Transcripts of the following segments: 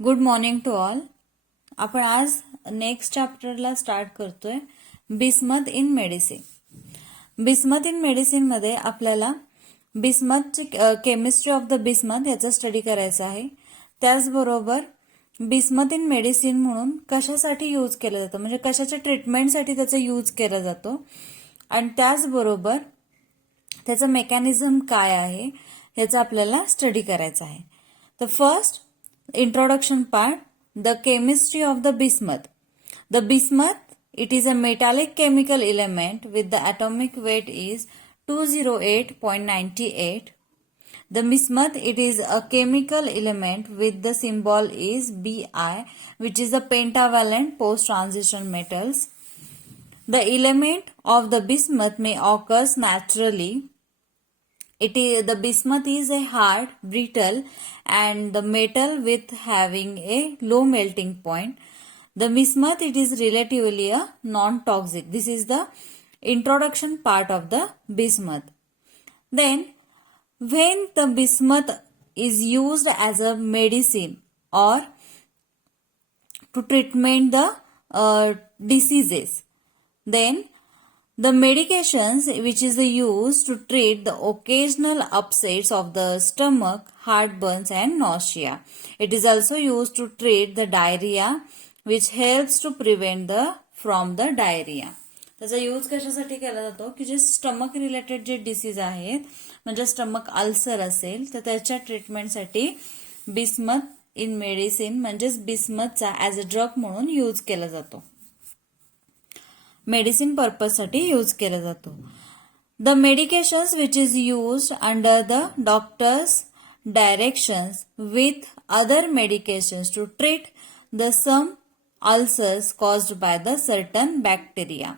Good morning to all. आपण आज next चॅप्टरला स्टार्ट करतोय bismuth in medicine. Bismuth in medicine मध्ये आपल्याला बिस्मथची केमिस्ट्री ऑफ द बिस्मथ याचा स्टडी करायचा आहे. त्याचबरोबर बिस्मथ इन मेडिसिन म्हणून कशासाठी यूज केलं जातं, म्हणजे कशाच्या ट्रीटमेंटसाठी त्याचा यूज केला जातो, आणि त्याचबरोबर त्याचं मेकॅनिझम काय आहे याचा आपल्याला स्टडी करायचा आहे. तर first introduction part, the chemistry of the bismuth. The bismuth, it is a metallic chemical element with the atomic weight is 208.98. The bismuth, it is a chemical element with the symbol is Bi, which is the pentavalent post-transition metals. The element of the bismuth may occur naturally. The bismuth is a hard, brittle, and the metal with having a low melting point. The bismuth, it is relatively a non-toxic. This is the introduction part of the bismuth. Then, when the bismuth is used as a medicine or to treatment the diseases, then the medications which is used to treat the occasional upsets of the stomach, heartburns and nausea. It is also used to treat the diarrhea, which helps to prevent from the diarrhea. त्याचा use कशासाठी केला जातो की जे stomach related जे disease आहेत, म्हणजे stomach ulcer असेल तर त्याच्या ट्रीटमेंटसाठी बिस्मथ इन मेडिसिन म्हणजेच बिस्मथचा ॲज अ ड्रग म्हणून यूज केला जातो, मेडिसिन पर्पज साठी यूज केला जातो. The medications which is used under the doctor's directions with other medications to treat the some ulcers caused by the certain bacteria.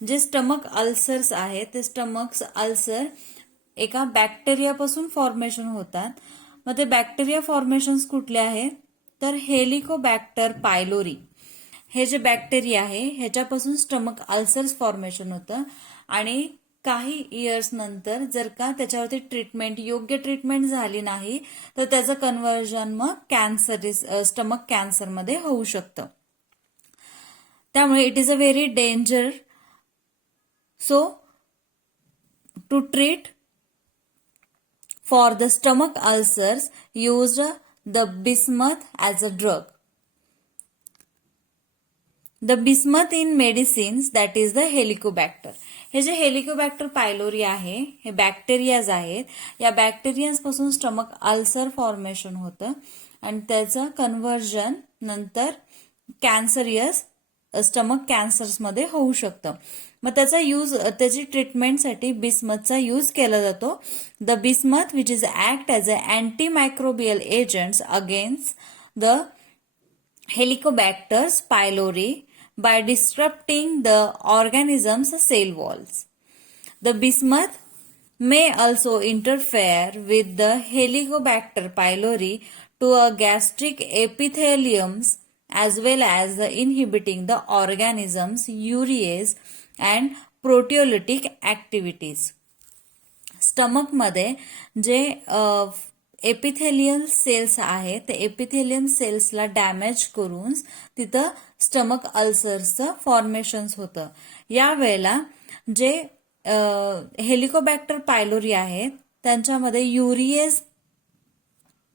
जे stomach ulcers आहेत ते stomach ulcer एका बॅक्टेरियापासून फॉर्मेशन होतात. मग ते बॅक्टेरिया फॉर्मेशन्स कुठले आहेत तर हेलिकोबॅक्टर पायलोरी हे जे बॅक्टेरिया आहे ह्याच्यापासून स्टमक अल्सर्स फॉर्मेशन होतं. आणि काही इयर्स नंतर जर का त्याच्यावरती योग्य ट्रीटमेंट झाली नाही तर त्याचं कन्व्हर्जन मग स्टमक कॅन्सरमध्ये होऊ शकतं. त्यामुळे it is a very danger. So to treat for the stomach ulcers used the bismuth as a drug. The bismuth in medicines that is the helicobacter. हे जे हेलिकोबॅक्टर पायलोरी आहे हे बॅक्टेरियाज आहेत. या बॅक्टेरियापासून स्टमक अल्सर फॉर्मेशन होतं आणि त्याचं conversion नंतर कॅन्सरियस स्टमक कॅन्सर्समध्ये होऊ शकतं. मग त्याची ट्रीटमेंटसाठी बिस्मथचा यूज केला जातो. The bismuth which is act as a antimicrobial agents against the Helicobacter pylori by disrupting the organism's cell walls. The bismuth may also interfere with the Helicobacter pylori to a gastric epitheliums as well as inhibiting the organism's urease and proteolytic activities. Stomach मध्ये जे epithelial cells आहेत ते epithelium सेल्सला damage करून तिथं stomach अल्सर्सचं formation होतं. यावेळेला जे हेलिकोबॅक्टर pylori आहेत त्यांच्यामध्ये युरिएज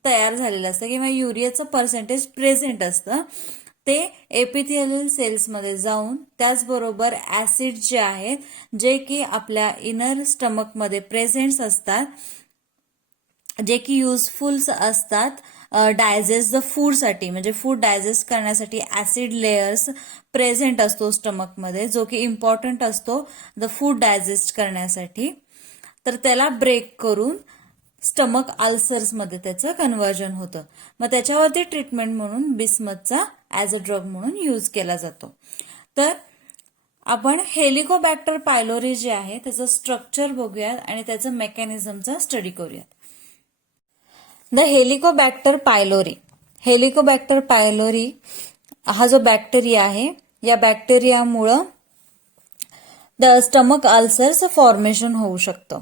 तयार झालेलं असतं किंवा युरियाचं पर्सेंटेज प्रेझेंट असतं. ते एपिथेलियल सेल्समध्ये जाऊन त्याचबरोबर ऍसिड जे आहेत जे की आपल्या इनर स्टमकमध्ये प्रेझेंट असतात, जे की युजफुल असतात डायजेस्ट द फूडसाठी, म्हणजे फूड डायजेस्ट करण्यासाठी ऍसिड लेयर्स प्रेझेंट असतो स्टमकमध्ये जो की इम्पॉर्टंट असतो द फूड डायजेस्ट करण्यासाठी. तर त्याला ब्रेक करून स्टमक अल्सर्समध्ये त्याचं कन्व्हर्जन होतं. मग त्याच्यावरती ट्रीटमेंट म्हणून बिस्मथचा ॲज अ ड्रग म्हणून यूज केला जातो. तर आपण हेलिकोबॅक्टर पायलोरी जे आहे त्याचं स्ट्रक्चर बघूयात आणि त्याचं मेकॅनिझमचा स्टडी करूयात. The helicobacter pylori. Helicobacter pylori हा जो बॅक्टेरिया आहे या बॅक्टेरियामुळं द स्टमक अल्सर्स फॉर्मेशन होऊ शकतं.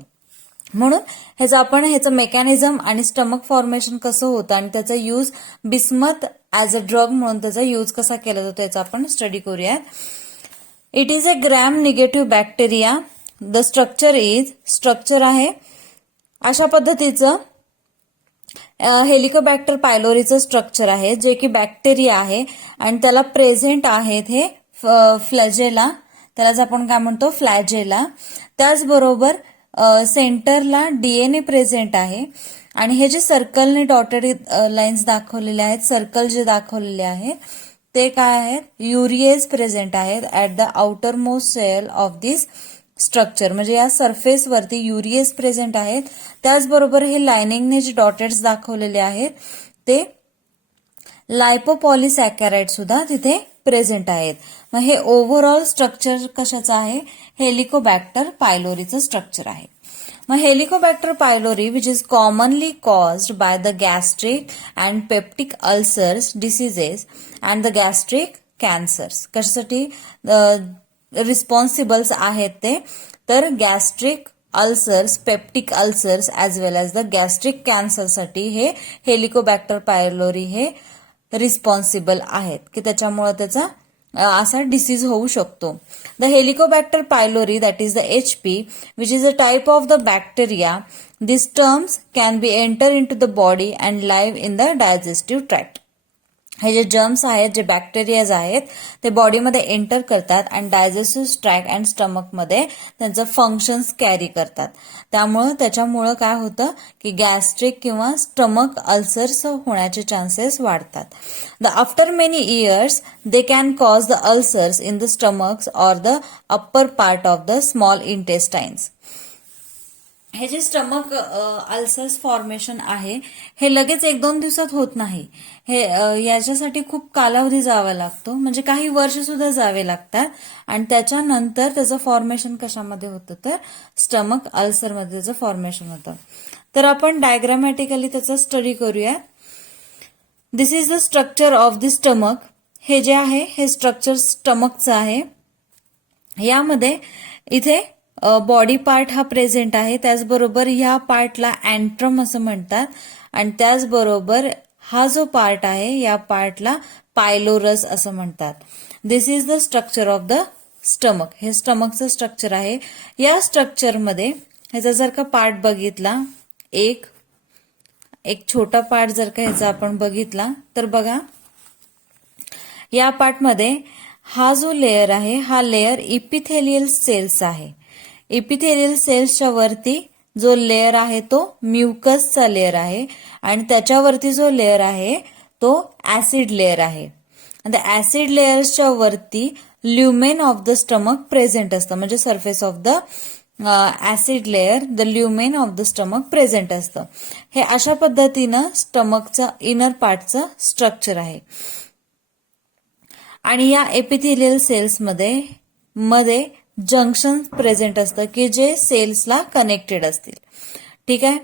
म्हणून ह्याचं मेकॅनिझम आणि स्टमक फॉर्मेशन कसं होतं आणि त्याचा use bismuth as a drug म्हणून त्याचा यूज कसा केला जातो याचा आपण स्टडी करूयात. It is a gram negative bacteria. The structure आहे अशा पद्धतीचं हेलिकोबॅक्टर पायलोरीचं स्ट्रक्चर आहे, जे की बॅक्टेरिया आहे आणि त्याला प्रेझेंट आहेत हे फ्लॅजेला, त्यालाच आपण काय म्हणतो फ्लॅजेला. त्याचबरोबर सेंटरला डीएनए प्रेझेंट आहे आणि हे जे सर्कलने डॉटेड लाईन्स दाखवलेले आहेत, सर्कल जे दाखवलेले आहेत ते काय आहेत, युरिएज प्रेझेंट आहेत at the outermost cell of this structure. म्हणजे या सरफेसवरती युरिएज प्रेझेंट आहेत. त्याचबरोबर हे लायनिंगने जे डॉटेड्स दाखवलेले आहेत ते लायपोपॉलिसॅकॅराइड सुद्धा तिथे प्रेझेंट आहेत. मग हे ओव्हरऑल स्ट्रक्चर कशाचं आहे, हेलिकोबॅक्टर पायलोरीचं स्ट्रक्चर आहे. मग helicobacter pylori which is commonly caused by the gastric and peptic ulcers diseases and the gastric cancers. कशासाठी रिस्पॉन्सिबल्स आहेत ते, तर gastric ulcers, peptic ulcers as well as the gastric कॅन्सरसाठी हे हेलिकोबॅक्टर पायलोरी हे रिस्पॉन्सिबल आहेत की त्याच्यामुळे त्याचा असा डिसीज होऊ शकतो. The helicobacter pylori that is the HP which is a type of the bacteria. This terms can be enter in to the body and live in the digestive tract. हे जे germs आहेत, जे bacterias आहेत ते बॉडीमध्ये enter करतात आणि digestive tract and स्टमकमध्ये त्यांचं फंक्शन्स कॅरी करतात. त्याच्यामुळं काय होतं की गॅस्ट्रिक किंवा स्टमक अल्सर्स होण्याचे चान्सेस वाढतात. The after many years they can cause the ulcers in the stomachs or the upper part of the small intestines. हे जे स्टमक अल्सर्स फॉर्मेशन आहे हे लगेच 1-2 दिवसात होत नाही. हे याच्यासाठी खूप कालावधी जावा लागतो, म्हणजे काही वर्ष सुद्धा जावे लागतात आणि त्याच्यानंतर त्याचं फॉर्मेशन कशामध्ये होतं, तर स्टमक अल्सरमध्ये त्याचं फॉर्मेशन होतं. तर आपण डायग्रामॅटिकली त्याचा स्टडी करूया. This is the structure of the stomach. हे जे आहे हे स्ट्रक्चर स्टमकचं आहे. यामध्ये इथे बॉडी पार्ट हा प्रेझेंट आहे. त्याचबरोबर ह्या पार्टला अँट्रम असं म्हणतात आणि त्याचबरोबर हा जो पार्ट आहे या पार्टला पायलोरस असं म्हणतात. This is the structure of the stomach. हे स्टमकचं स्ट्रक्चर आहे. या स्ट्रक्चरमध्ये ह्याचा जर का पार्ट बघितला, एक छोटा पार्ट जर का ह्याचा आपण बघितला तर बघा या पार्टमध्ये हा जो लेयर आहे हा लेयर इपिथेलियल सेल्स आहे. इपिथेलियल सेल्सच्या वरती जो लेयर आहे तो म्युकसचा लेयर आहे आणि त्याच्यावरती जो लेयर आहे तो ऍसिड लेयर आहे. आणि त्या ऍसिड लेयर्सच्या वरती lumen of the stomach present असतं, म्हणजे surface of the acid layer, the lumen of the stomach present असतं. हे अशा पद्धतीनं स्टमकचं इनर पार्टचं स्ट्रक्चर आहे. आणि या एपिथेलियल सेल्समध्ये जंक्शन प्रेझेंट असतं की जे सेल्सला कनेक्टेड असतील. ठीक आहे,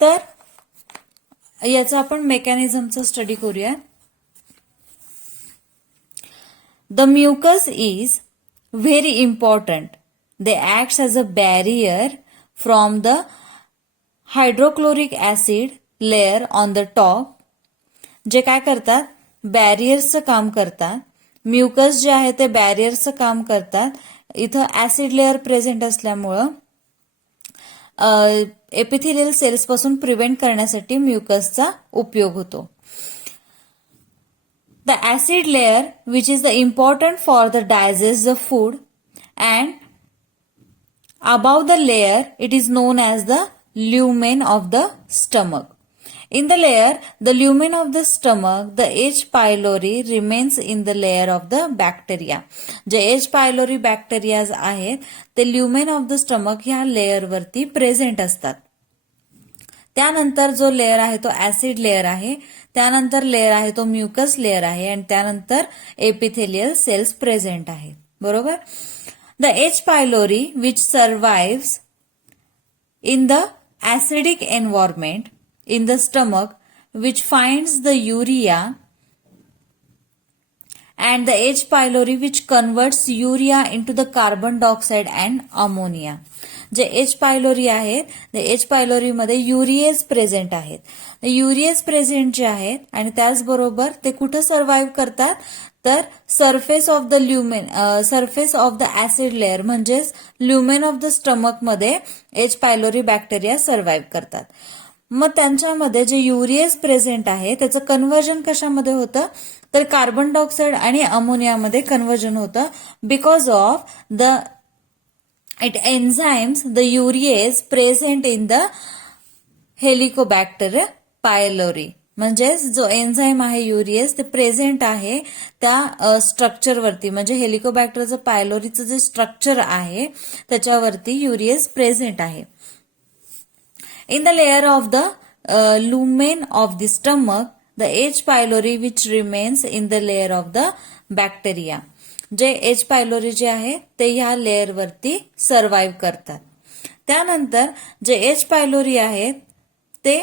तर याचं आपण मेकॅनिझमचं स्टडी करूया. The mucus is very important. They acts as a barrier from the hydrochloric acid layer on the top. जे काय करतात, बॅरियर्सचं काम करतात. म्युकस जे आहे ते बॅरियर्सचं काम करतात. इथं ऍसिड लेअर प्रेझेंट असल्यामुळं एपिथेलियल सेल्स पासून प्रिव्हेंट करण्यासाठी म्युकसचा उपयोग होतो. The acid layer which is the important for the digest the food and above the layer it is known as the lumen of the stomach. In the layer, the lumen of the stomach, the H. pylori remains in the layer of the bacteria. जे H. pylori bacteria आहेत ते lumen of the stomach ह्या layer वरती present असतात. त्यानंतर जो layer आहे तो ऍसिड लेयर आहे, त्यानंतर लेयर आहे तो म्युकस लेयर आहे आणि त्यानंतर एपिथेलियल सेल्स प्रेझेंट आहेत. बरोबर. The H. pylori which survives in the acidic environment in the stomach which finds the urea and the H. pylori which converts urea into the carbon dioxide and ammonia. जे H pylori आहेत, ते H पायलोरीमध्ये युरिएज present आहेत. Urease present जे आहेत आणि त्याचबरोबर ते कुठं सर्व्हाइव्ह करतात, तर surface of the lumen, surface of the acid layer म्हणजेच ल्युमेन ऑफ द स्टमक मध्ये एच पायलोरी बॅक्टेरिया सर्व्हाइव्ह करतात. मग त्यांच्यामध्ये जे युरिएज प्रेझेंट आहे त्याचं कन्व्हर्जन कशामध्ये होतं, तर कार्बन डायऑक्साईड आणि अमोनियामध्ये कन्व्हर्जन होतं because of the it enzymes the urease present in the helicobacter pylori. म्हणजेच जो एन्झाईम आहे युरिएज ते प्रेझेंट आहे त्या स्ट्रक्चरवरती, म्हणजे हेलिकोबॅक्टरचं पायलोरीचं जे स्ट्रक्चर आहे त्याच्यावरती युरिएज प्रेझेंट आहे. In the layer of the lumen of the stomach, the H. pylori which remains in the layer of the bacteria. जे H. pylori जे आहे ते ह्या लेअर वरती सर्व्हाइव्ह करतात. त्यानंतर जे H. pylori आहेत ते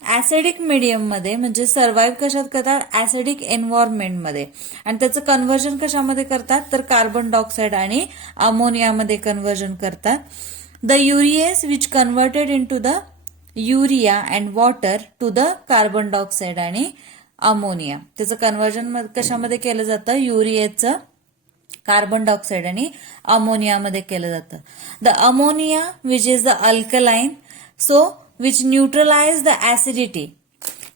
ऍसिडिक मीडियम मध्ये, म्हणजे सर्व्हाइव्ह कशात करतात, ऍसिडिक एन्व्हायरमेंट मध्ये, आणि त्याचं कन्व्हर्जन कशामध्ये करतात, तर कार्बन डायऑक्साईड आणि अमोनियामध्ये कन्व्हर्जन करतात. The urease which converted in to the urea and water to the carbon dioxide आणि अमोनिया. त्याचं कन्व्हर्जन कशामध्ये केलं जातं, युरियाचं कार्बन डायऑक्साईड आणि अमोनियामध्ये केलं जातं. The ammonia which is the alkaline, so which neutralize the acidity.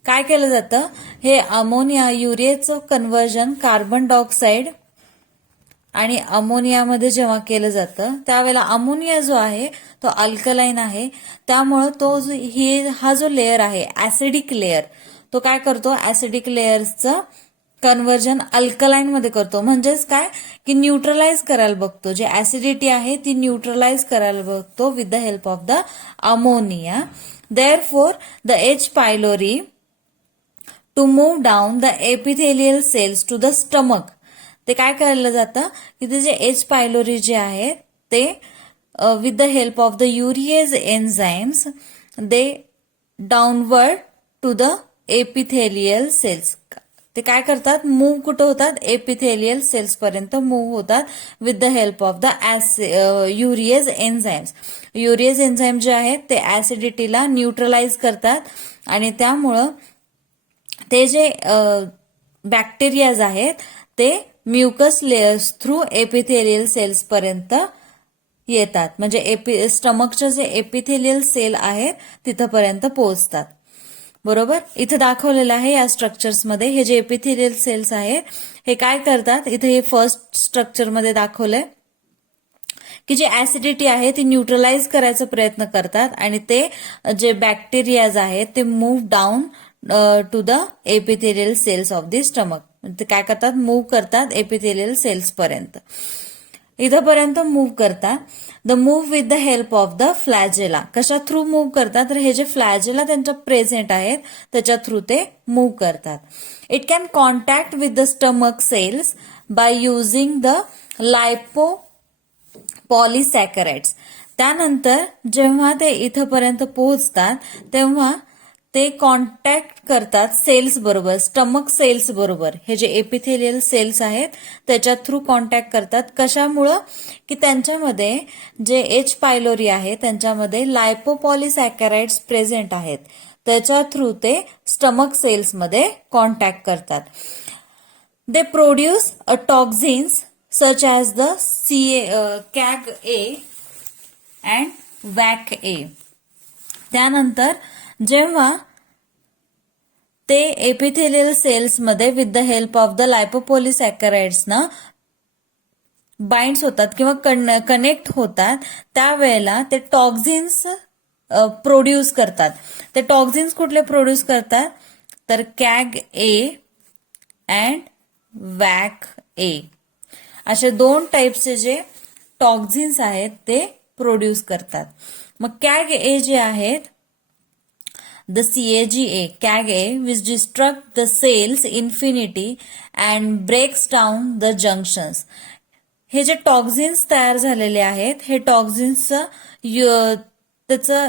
काय केलं जातं, हे अमोनिया युरियाचं कन्व्हर्जन कार्बन डायऑक्साईड आणि अमोनियामध्ये जेव्हा केलं जातं त्यावेळेला अमोनिया जो आहे तो अल्कलाइन आहे, त्यामुळं तो हा जो लेअर आहे ऍसिडिक लेअर, तो काय करतो, ऍसिडिक लेअरचं कन्व्हर्जन अल्कलाइन मध्ये करतो. म्हणजेच काय की न्यूट्रलाइज करायला बघतो, जे ऍसिडिटी आहे ती न्यूट्रलाइज करायला बघतो with the help of the ammonia. Therefore the H pylori to move down the epithelial cells to the stomach. ते काय करायला जातं की ते जे एच पायलोरी जे आहे ते with the help of the urease enzymes they downward to the epithelial cells. ते काय करतात, मूव्ह कुठं होतात, एपिथेलियल सेल्स पर्यंत मूव्ह होतात with the help of the urease enzymes. Urease enzyme जे आहेत ते ऍसिडिटीला न्यूट्रलाइज करतात आणि त्यामुळं ते जे बॅक्टेरियाज आहेत ते mucus layers through epithelial cells पर्यंत येतात, म्हणजे स्टमकचे जे एपिथेलियल सेल आहेत तिथपर्यंत पोहोचतात. बरोबर, इथे दाखवलेलं आहे या स्ट्रक्चर्समध्ये हे जे एपिथेलियल सेल्स आहेत हे काय करतात, इथे हे फर्स्ट स्ट्रक्चरमध्ये दाखवलंय की जे ऍसिडिटी आहे ती न्यूट्रलाइज करायचा प्रयत्न करतात आणि ते जे बॅक्टेरियाज आहेत ते move down to the epithelial cells of the stomach. ते काय करतात, मूव्ह करतात एपिथेलियल सेल्स पर्यंत, इथपर्यंत मूव्ह करतात. The move with the help of the flagella. कशा थ्रू मूव्ह करतात, तर हे जे फ्लॅजेला त्यांच्या प्रेझेंट आहेत त्याच्या थ्रू ते मूव्ह करतात. It can contact with the stomach cells by using the lipopolysaccharides. त्यानंतर जेव्हा ते इथपर्यंत पोहोचतात तेव्हा ते कॉन्टॅक्ट करतात सेल्स बरोबर, स्टमक सेल्स बरोबर. हे जे एपिथेलियल सेल्स आहेत त्याच्या थ्रू कॉन्टॅक्ट करतात. कशामुळं की त्यांच्यामध्ये जे एच पायलोरी आहे त्यांच्यामध्ये लायपोपॉलिसॅकराइड्स प्रेझेंट आहेत, त्याच्या थ्रू ते स्टमक सेल्समध्ये कॉन्टॅक्ट करतात. They produce a toxins such as the CagA and VacA. त्यानंतर जेव्हा ते एपिथेलियल सेल्समध्ये with the help of the lipopolysaccharides ना बाइंड्स होतात किंवा कनेक्ट होतात त्यावेळेला ते टॉक्झिन्स प्रोड्यूस करतात. ते टॉक्झिन्स कुठले प्रोड्यूस करतात, तर कॅग ए अँड वॅक ए असे दोन टाईपचे जे टॉक्झिन्स आहेत ते प्रोड्यूस करतात. मग कॅग ए जे आहेत, the CAG A, which destruct the cells infinity and breaks down the junctions. हे जे टॉक्झिन्स तयार झालेले आहेत हे टॉक्झिन्सचा त्याचा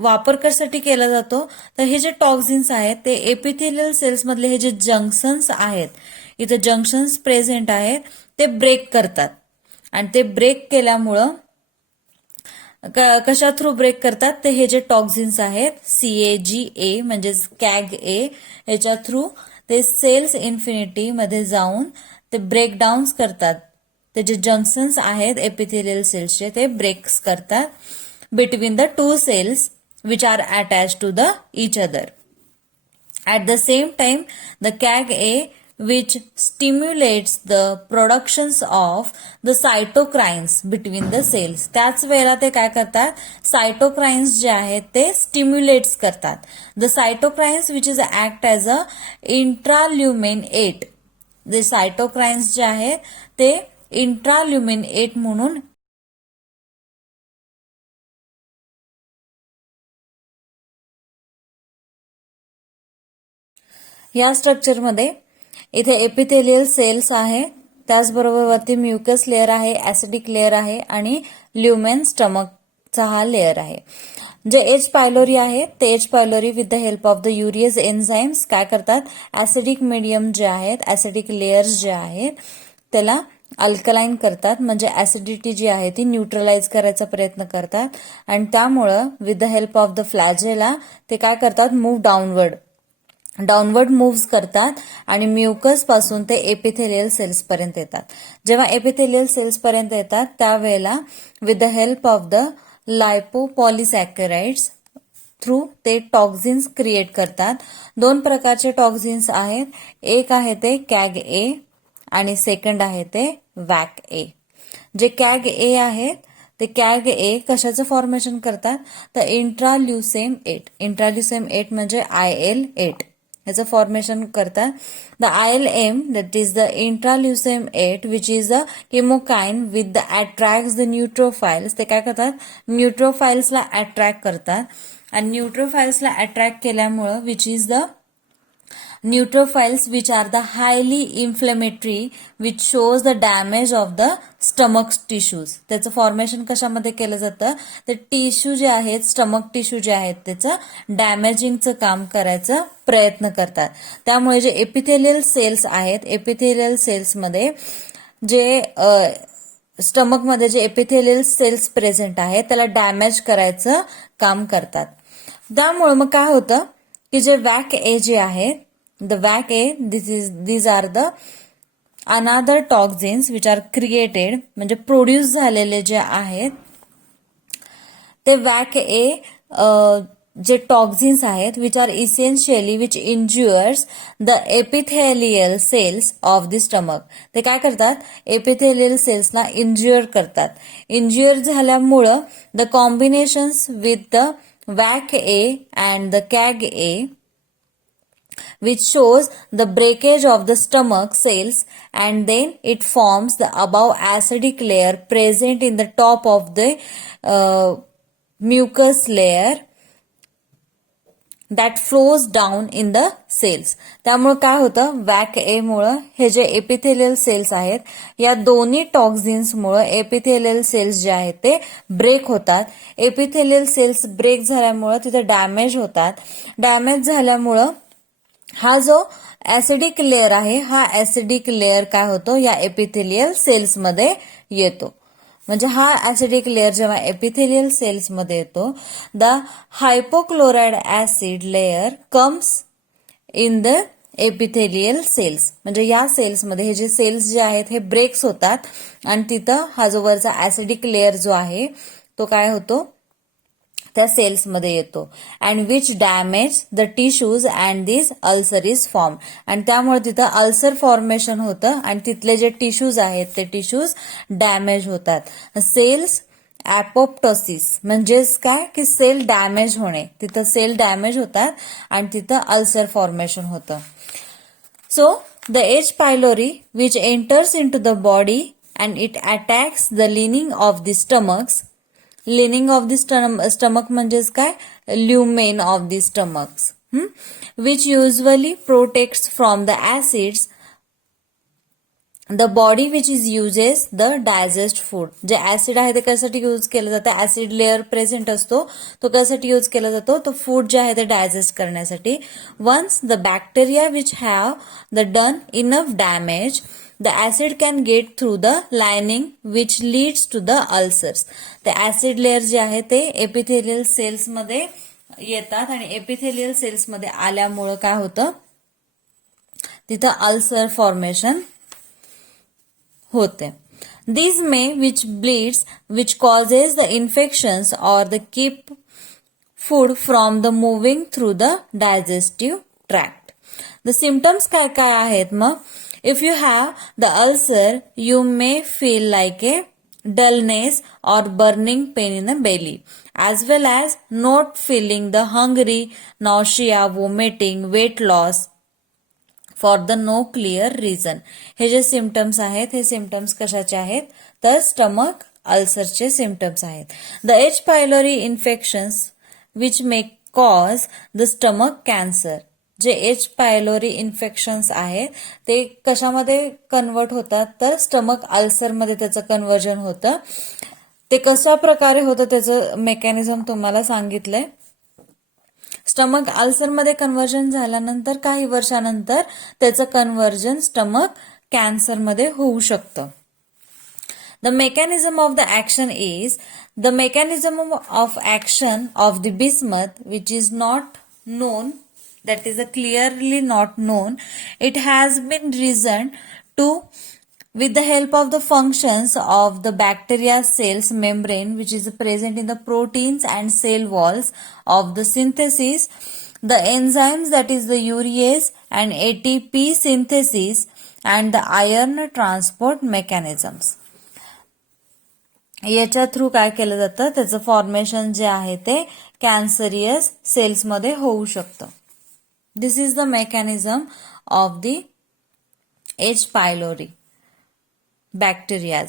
वापर कशासाठी केला जातो, तर हे जे टॉक्झिन्स आहेत ते एपिथेलियल सेल्स मधले हे जे जंक्शन्स आहेत, इथे जंक्शन्स प्रेझेंट आहेत, ते ब्रेक करतात आणि ते ब्रेक केल्यामुळं कशा थ्रू ब्रेक करतात, ते हे जे टॉक्झिन्स आहेत CAG-A म्हणजेच CAG-A याच्या थ्रू ते सेल्स इन्फिनिटी मध्ये जाऊन ते ब्रेकडाऊन्स करतात. ते जे जंक्शन्स आहेत एपिथेलियल सेल्सचे ते ब्रेक्स करतात between the two cells which are attach to the each other. At the same time, the CAG-A which stimulates the productions of the cytokines between the cells. त्याच वेळेला ते काय करतात, सायटोक्राइन्स जे आहेत ते स्टिम्युलेट्स करतात. The cytokines which is act as a intraluminate. जे सायटोक्राइन्स जे आहेत ते इंट्राल्युमिनेट म्हणून या स्ट्रक्चरमध्ये इथे एपिथेलियल सेल्स आहे, त्याचबरोबर वरती म्युकस लेअर आहे, ऍसिडिक लेअर आहे आणि ल्युमेन स्टमकचा हा लेअर आहे. जे एच पायलोरी आहे ते H pylori with the help of the urease enzymes काय करतात, ऍसिडिक मीडियम जे आहेत, ऍसिडिक लेअर्स जे आहेत त्याला अल्कलाइन करतात, म्हणजे ऍसिडिटी जी आहे ती न्यूट्रलाइज करायचा प्रयत्न करतात आणि त्यामुळं with the help of the flagella ते काय करतात, मूव्ह डाऊनवर्ड मूव्स करतात आणि म्युकस पासून ते एपिथेलियल सेल्स पर्यंत येतात. जेव्हा एपिथेलियल सेल्स पर्यंत येतात त्यावेळेला with the help of the lipopolysaccharides through ते टॉक्झिन्स क्रिएट करतात. दोन प्रकारचे टॉक्झिन्स आहेत, एक आहे ते CAG-A आणि सेकंड आहे ते WAC-A. जे CAG-A आहेत ते CAG-A कशाचं फॉर्मेशन करतात, तर इंट्राल्युसेम 8 म्हणजे IL-8 याचं फॉर्मेशन करतात. The IL-M that is the interleukin 8 which is a chemokine with the attracts the neutrophils. ते काय करतात, न्यूट्रोफाइल्सला अट्रॅक्ट करतात आणि न्यूट्रोफाइल्सला अट्रॅक्ट केल्यामुळं which is the neutrophils which are the highly inflammatory which shows the damage of the stomach tissues. त्याचं formation कशामध्ये केलं जातं, ते टिश्यू जे आहेत, स्टमक टिश्यू जे आहेत त्याचं डॅमेजिंगचं काम करायचं प्रयत्न करतात. त्यामुळे जे एपिथेलियल सेल्स आहेत, एपिथेलियल सेल्समध्ये जे स्टमकमध्ये जे एपिथेलियल सेल्स प्रेझेंट आहेत त्याला डॅमेज करायचं काम करतात. त्यामुळे मग काय होतं की जे WAC-A जे आहेत, the WAC-A, these are the another toxins which are created म्हणजे प्रोड्यूस झालेले जे आहेत ते WAC-A जे टॉक्झिन्स आहेत which are essentially which injures the epithelial cells of the stomach. ते काय करतात, एपिथेलियल सेल्सना इंज्युअर करतात. इंज्युअर झाल्यामुळं the combinations with the WAC-A and the CAG-A which shows the breakage of the stomach cells and then it forms the above acidic layer present in the top of the mucus layer that flows down in the cells. त्यामुळे काय होतं, WAC-A मुळे हे जे epithelial cells आहेत या दोन्ही toxins मुळे एपिथेलियल सेल्स जे आहेत ते ब्रेक होतात. एपिथेलियल सेल्स ब्रेक झाल्यामुळे तिथे डॅमेज होतात. डॅमेज झाल्यामुळं हा जो ऍसिडिक लेअर आहे, हा ऍसिडिक लेअर काय होतो, या एपिथेलियल सेल्समध्ये येतो. म्हणजे हा ऍसिडिक लेअर जेव्हा एपिथेलियल सेल्समध्ये येतो, the hypochloride acid layer comes in the epithelial cells. म्हणजे या सेल्समध्ये हे जे सेल्स जे आहेत हे ब्रेक्स होतात आणि तिथं हा जो वरचा ऍसिडिक लेअर जो आहे तो काय होतो, त्या सेल्समध्ये येतो. And which damage the tissues and this ulcer is form. आणि त्यामुळे तिथं अल्सर फॉर्मेशन होतं आणि तिथले जे टिश्यूज आहेत ते टिश्यूज डॅमेज होतात. सेल्स ऍपोप्टोसिस म्हणजेच काय की सेल डॅमेज होणे, तिथं सेल डॅमेज होतात आणि तिथं अल्सर फॉर्मेशन होतं. So the H pylori which enters in to the body and it attacks the lining of the stomachs. Lining of the stomach म्हणजेच काय, lumen of the stomachs which usually protects from the acids the body which is uses the digest food. जे acid आहे ते कशासाठी use केलं जातं, acid layer present असतो तो कशासाठी यूज केला जातो, तो फूड जे आहे ते डायजेस्ट करण्यासाठी. Once the bacteria which have the done enough damage, the acid can get through the lining which leads to the ulcers. ते ऍसिड लेअर जे आहे ते एपिथेलियल सेल्समध्ये येतात आणि एपिथेलियल सेल्समध्ये आल्यामुळं काय होतं, तिथं अल्सर फॉर्मेशन होते. These may which bleeds which causes the infections or the keep food from the moving through the digestive tract. The symptoms काय काय आहेत मग? If you have the ulcer, you may feel like a dullness or burning pain in the belly, as well as not feeling the hungry, nausea, vomiting, weight loss, for the no clear reason. हे जे symptoms आहेत हे symptoms कशाचे आहेत, तर stomach अल्सरचे symptoms आहेत. The H pylori infections which may cause the stomach cancer. जे एच पायलोरी इन्फेक्शन्स आहेत ते कशामध्ये कन्वर्ट होतात, तर स्टमक अल्सरमध्ये त्याचं कन्व्हर्जन होतं. ते कशा प्रकारे होतं त्याचं मेकॅनिझम तुम्हाला सांगितलंय. स्टमक अल्सरमध्ये कन्व्हर्जन झाल्यानंतर काही वर्षानंतर त्याचं कन्व्हर्जन स्टमक कॅन्सरमध्ये होऊ शकतं. The mechanism of the action is, the mechanism of action of the bismuth which is not non, that is clearly not known. It has been reasoned to with the help of the functions of the bacteria cells membrane which is present in the proteins and cell walls of the synthesis, the enzymes that is the urease and ATP synthesis and the iron transport mechanisms. याच्या through काय केलं जातं, त्याचं formation जे आहे ते कॅन्सरियस सेल्समध्ये होऊ शकतं. This is the mechanism of the H. pylori bacteria.